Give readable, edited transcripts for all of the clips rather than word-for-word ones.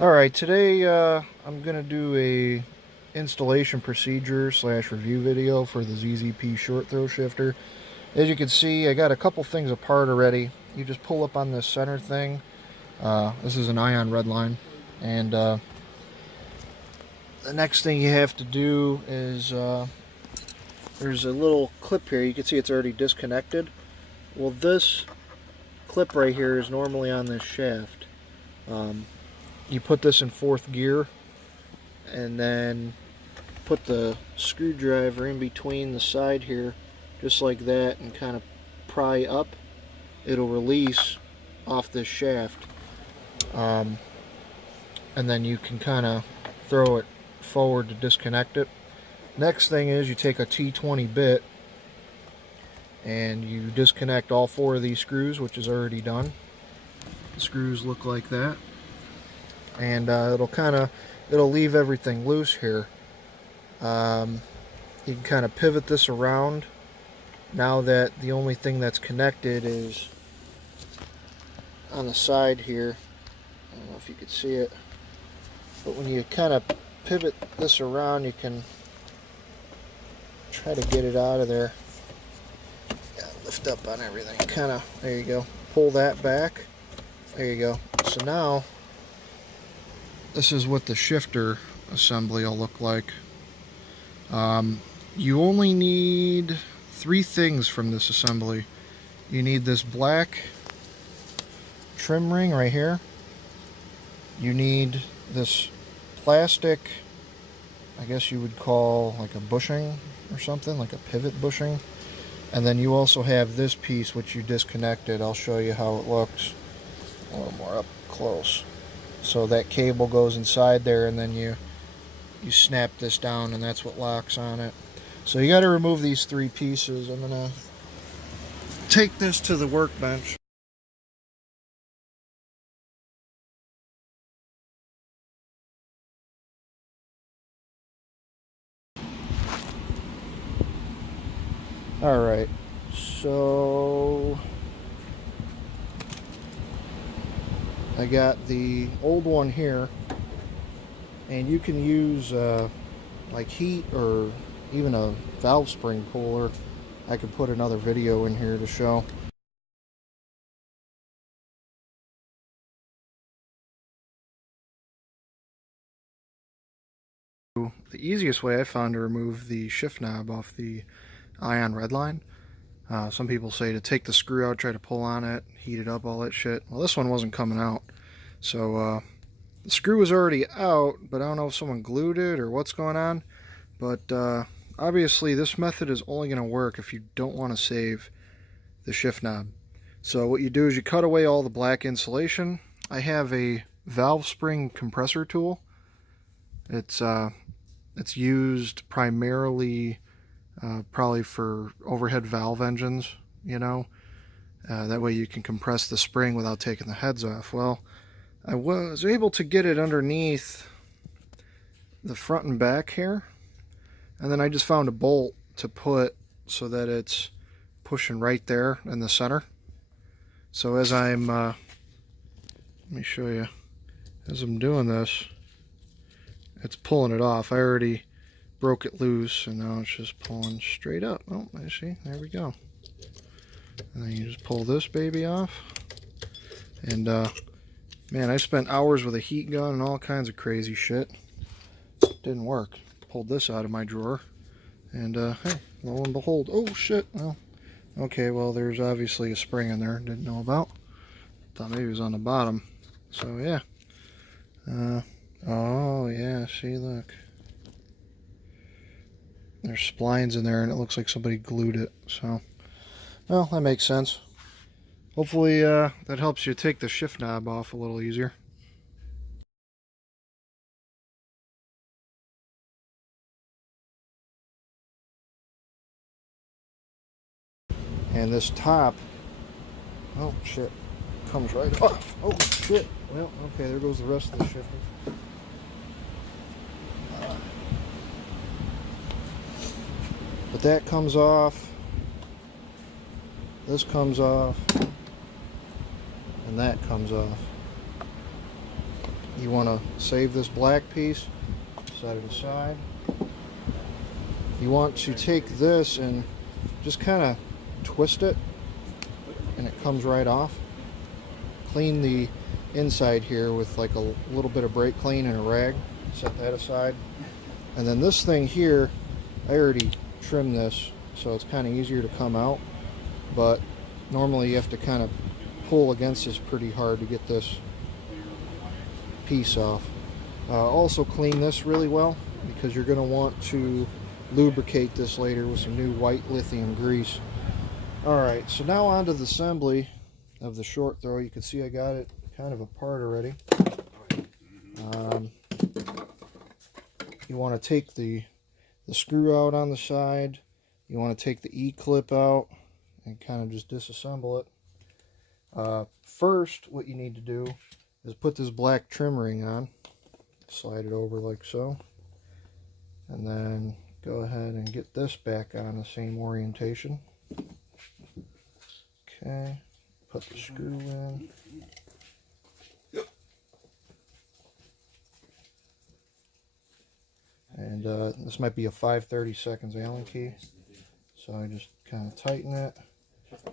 Alright, today I'm going to do a installation procedure slash review video for the ZZP short throw shifter. As you can see, I got a couple things apart already. You just pull up on this center thing. This is an ion Redline. And the next thing you have to do is there's a little clip here. You can see it's already disconnected. Well, this clip right here is normally on this shaft. You put this in fourth gear and then put the screwdriver in between the side here just like that and kind of pry up. It'll release off this shaft, and then you can kind of throw it forward to disconnect it. Next thing is you take a T20 bit and you disconnect all four of these screws, which is already done. The screws look like that. And it'll leave everything loose here. You can kind of pivot this around now that the only thing that's connected is on the side here. I don't know if you could see it, but when you kind of pivot this around, you can try to get it out of there. Yeah, lift up on everything. There you go. Pull that back. There you go. So now this is what the shifter assembly will look like. You only need three things from this assembly. You need this black trim ring right here. You need this plastic, I guess you would call like a bushing or something, like a pivot bushing. And then you also have this piece which you disconnected. I'll show you how it looks a little more up close. So that cable goes inside there, and then you snap this down, and that's what locks on it. So you got to remove these three pieces. I'm gonna take this to the workbench. All right, so I got the old one here, and you can use like heat or even a valve spring puller. I could put another video in here to show. The easiest way I found to remove the shift knob off the ion Redline. Some people say to take the screw out, try to pull on it, heat it up, all that shit. Well, this one wasn't coming out. So the screw was already out, but I don't know if someone glued it or what's going on. But obviously this method is only going to work if you don't want to save the shift knob. So what you do is you cut away all the black insulation. I have a valve spring compressor tool. It's used primarily probably for overhead valve engines, you know. That way you can compress the spring without taking the heads off. Well, I was able to get it underneath the front and back here, and then I just found a bolt to put so that it's pushing right there in the center. So as I'm let me show you, as I'm doing this, it's pulling it off. I already broke it loose, and now it's just pulling straight up. Oh, I see. There we go. And then you just pull this baby off. And man, I spent hours with a heat gun and all kinds of crazy shit. Didn't work. Pulled this out of my drawer, and hey, lo and behold, oh shit. Well, okay, well, there's obviously a spring in there. Didn't know about. Thought maybe it was on the bottom. So yeah. Oh yeah, see, look. There's splines in there, and it looks like somebody glued it. So, well, that makes sense. Hopefully that helps you take the shift knob off a little easier. And this top, oh shit, comes right off. Oh shit. Well, okay, there goes the rest of the shifter. But that comes off, this comes off, and that comes off. You want to save this black piece, set it aside. You want to take this and just kind of twist it, and it comes right off. Clean the inside here with like a little bit of brake clean and a rag. Set that aside. And then this thing here, I already trimmed this, so it's kind of easier to come out. But normally you have to kind of pull against this pretty hard to get this piece off. Also clean this really well, because you're going to want to lubricate this later with some new white lithium grease. Alright, so now onto the assembly of the short throw. You can see I got it kind of apart already. You want to take the screw out on the side. You want to take the E-clip out and kind of just disassemble it. First, what you need to do is put this black trim ring on. Slide it over like so. And then go ahead and get this back on the same orientation. Okay, put the screw in. And this might be a 5/32 Allen key. So I just kind of tighten it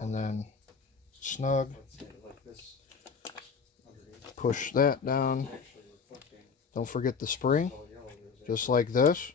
and then snug. Push that down. Don't forget the spring, just like this.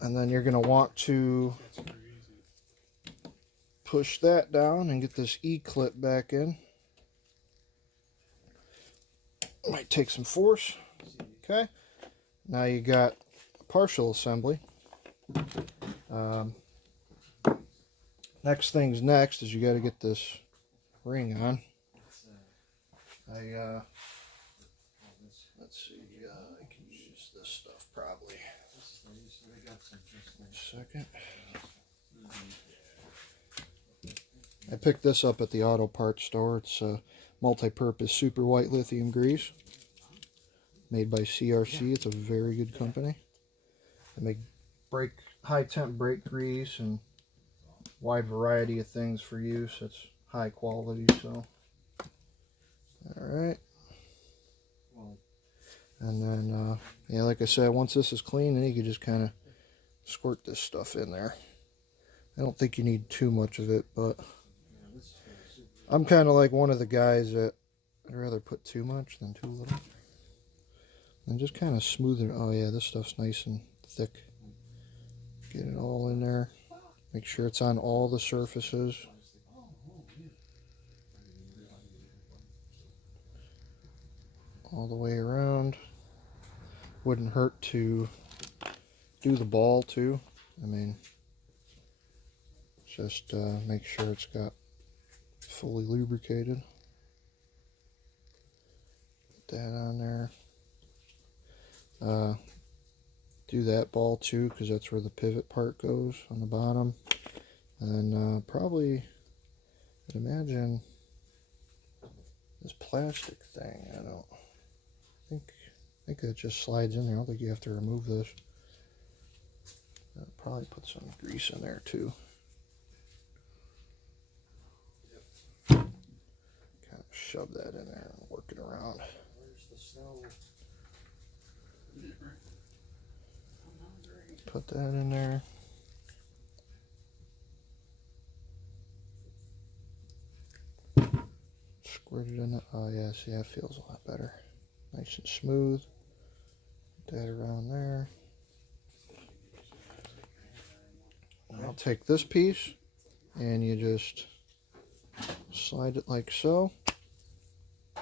And then you're going to want to push that down and get this E-clip back in. Might take some force. Okay. Now you got a partial assembly. Next thing's next is you got to get this ring on. Let's see, I can use this stuff probably. Second. I picked this up at the auto parts store. It's a multi-purpose super white lithium grease made by CRC. It's a very good company. They make high temp brake grease and wide variety of things for use. It's high quality, so alright. And then yeah, like I said, once this is clean, then you can just kind of squirt this stuff in there. I don't think you need too much of it, but I'm kind of like one of the guys that I'd rather put too much than too little. And just kind of smooth it. Oh yeah, this stuff's nice and thick. Get it all in there. Make sure it's on all the surfaces. All the way around. Wouldn't hurt to do the ball too. I mean, just make sure it's got fully lubricated. Put that on there. Do that ball too, because that's where the pivot part goes on the bottom. And then probably, I'd imagine this plastic thing. I think it just slides in there. I don't think you have to remove this. I'll probably put some grease in there too. Kind of shove that in there and work it around. Where's the snow? Put that in there. Squirt it in the, oh yeah, see, that feels a lot better. Nice and smooth. Put that around there. And I'll take this piece and you just slide it like so.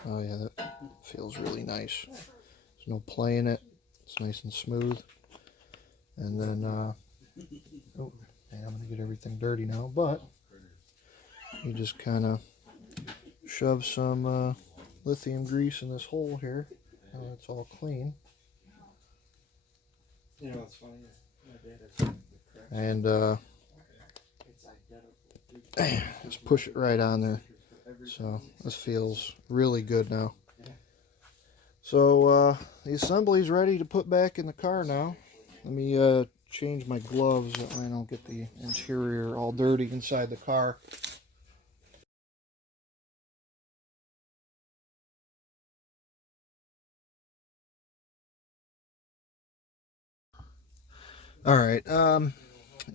Oh yeah, that feels really nice. There's no play in it. It's nice and smooth. And then, oh, man, I'm going to get everything dirty now, but you just kind of shove some lithium grease in this hole here. Now it's all clean. You know, it's funny. And just push it right on there. So this feels really good now. So the assembly's ready to put back in the car now. Let me change my gloves so I don't get the interior all dirty inside the car. Alright, kind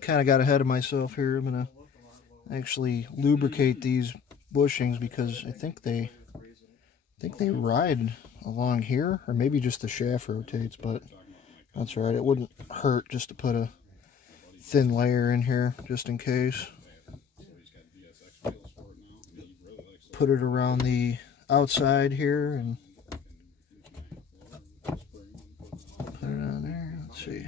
of got ahead of myself here. I'm going to actually lubricate these bushings because I think they ride along here, or maybe just the shaft rotates, but that's right. It wouldn't hurt just to put a thin layer in here just in case. Put it around the outside here and put it on there. Let's see.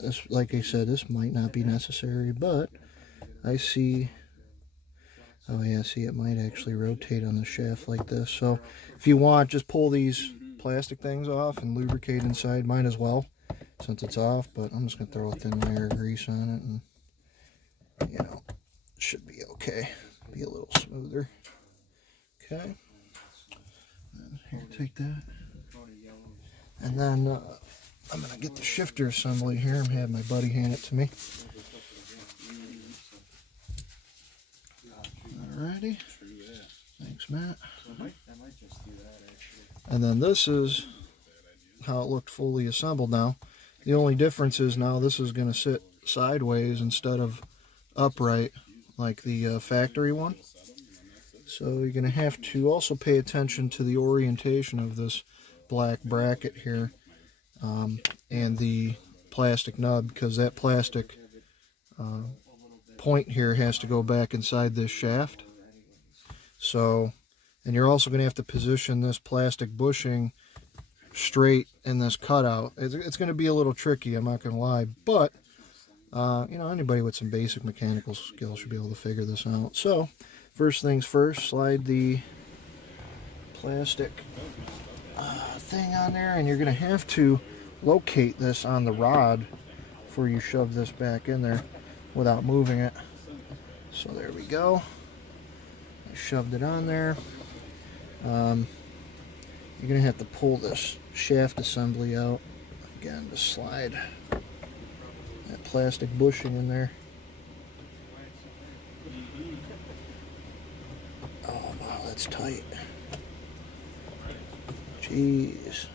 This, like I said, this might not be necessary, but I see. Oh yeah, see, it might actually rotate on the shaft like this. So if you want, just pull these plastic things off and lubricate inside. Might as well, since it's off. But I'm just gonna throw a thin layer of grease on it, and you know, it should be okay. Be a little smoother. Okay. And here, take that. And then I'm gonna get the shifter assembly here and have my buddy hand it to me. Alrighty. Thanks, Matt. And then this is how it looked fully assembled now. The only difference is now this is going to sit sideways instead of upright like the factory one. So you're going to have to also pay attention to the orientation of this black bracket here and the plastic nub, because that plastic point here has to go back inside this shaft. So, and you're also going to have to position this plastic bushing straight in this cutout. It's going to be a little tricky, I'm not going to lie, but you know, anybody with some basic mechanical skills should be able to figure this out. So first things first, slide the plastic thing on there, and you're going to have to locate this on the rod before you shove this back in there without moving it. So there we go. I shoved it on there. You're going to have to pull this shaft assembly out again to slide that plastic bushing in there. Oh wow, that's tight. Jeez.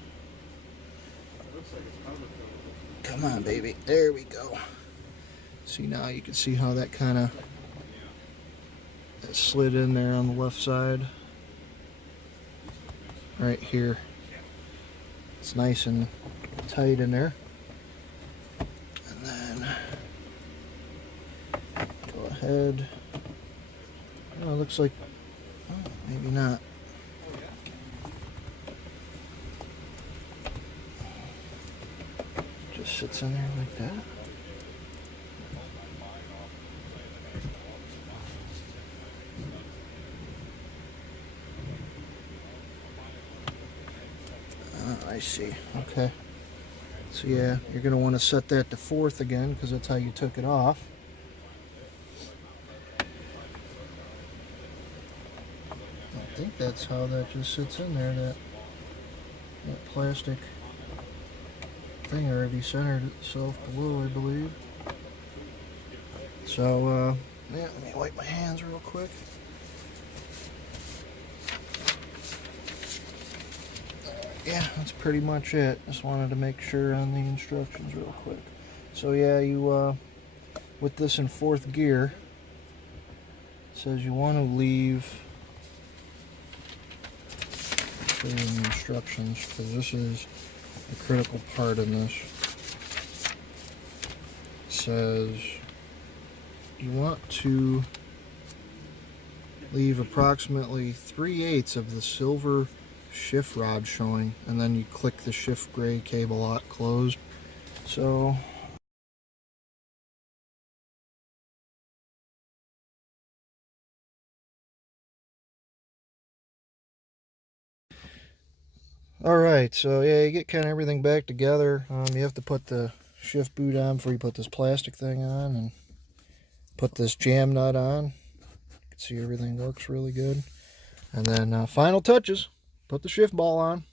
Come on, baby. There we go. See, now you can see how that kind of slid in there on the left side. Right here. It's nice and tight in there. And then go ahead. Oh, it looks like, oh, maybe not. Just sits in there like that. I see. Okay. So yeah, you're going to want to set that to 4th again, because that's how you took it off. I think that's how that just sits in there. That plastic thing already centered itself below, I believe. So yeah, let me wipe my hands real quick. Yeah, that's pretty much it. Just wanted to make sure on the instructions real quick. So yeah, you with this in 4th gear, it says you want to leave, show you the instructions, because this is a critical part in this. It says you want to leave approximately 3/8 of the silver shift rod showing, and then you click the shift gray cable lock closed. So alright, so yeah, you get kind of everything back together. You have to put the shift boot on before you put this plastic thing on, and put this jam nut on. You can see everything works really good. And then final touches, put the shift ball on.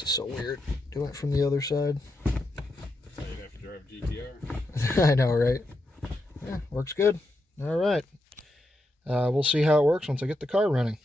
this is so weird. Doing it from the other side. You'd have to drive GTR. I know, right? Yeah, works good. All right. We'll see how it works once I get the car running.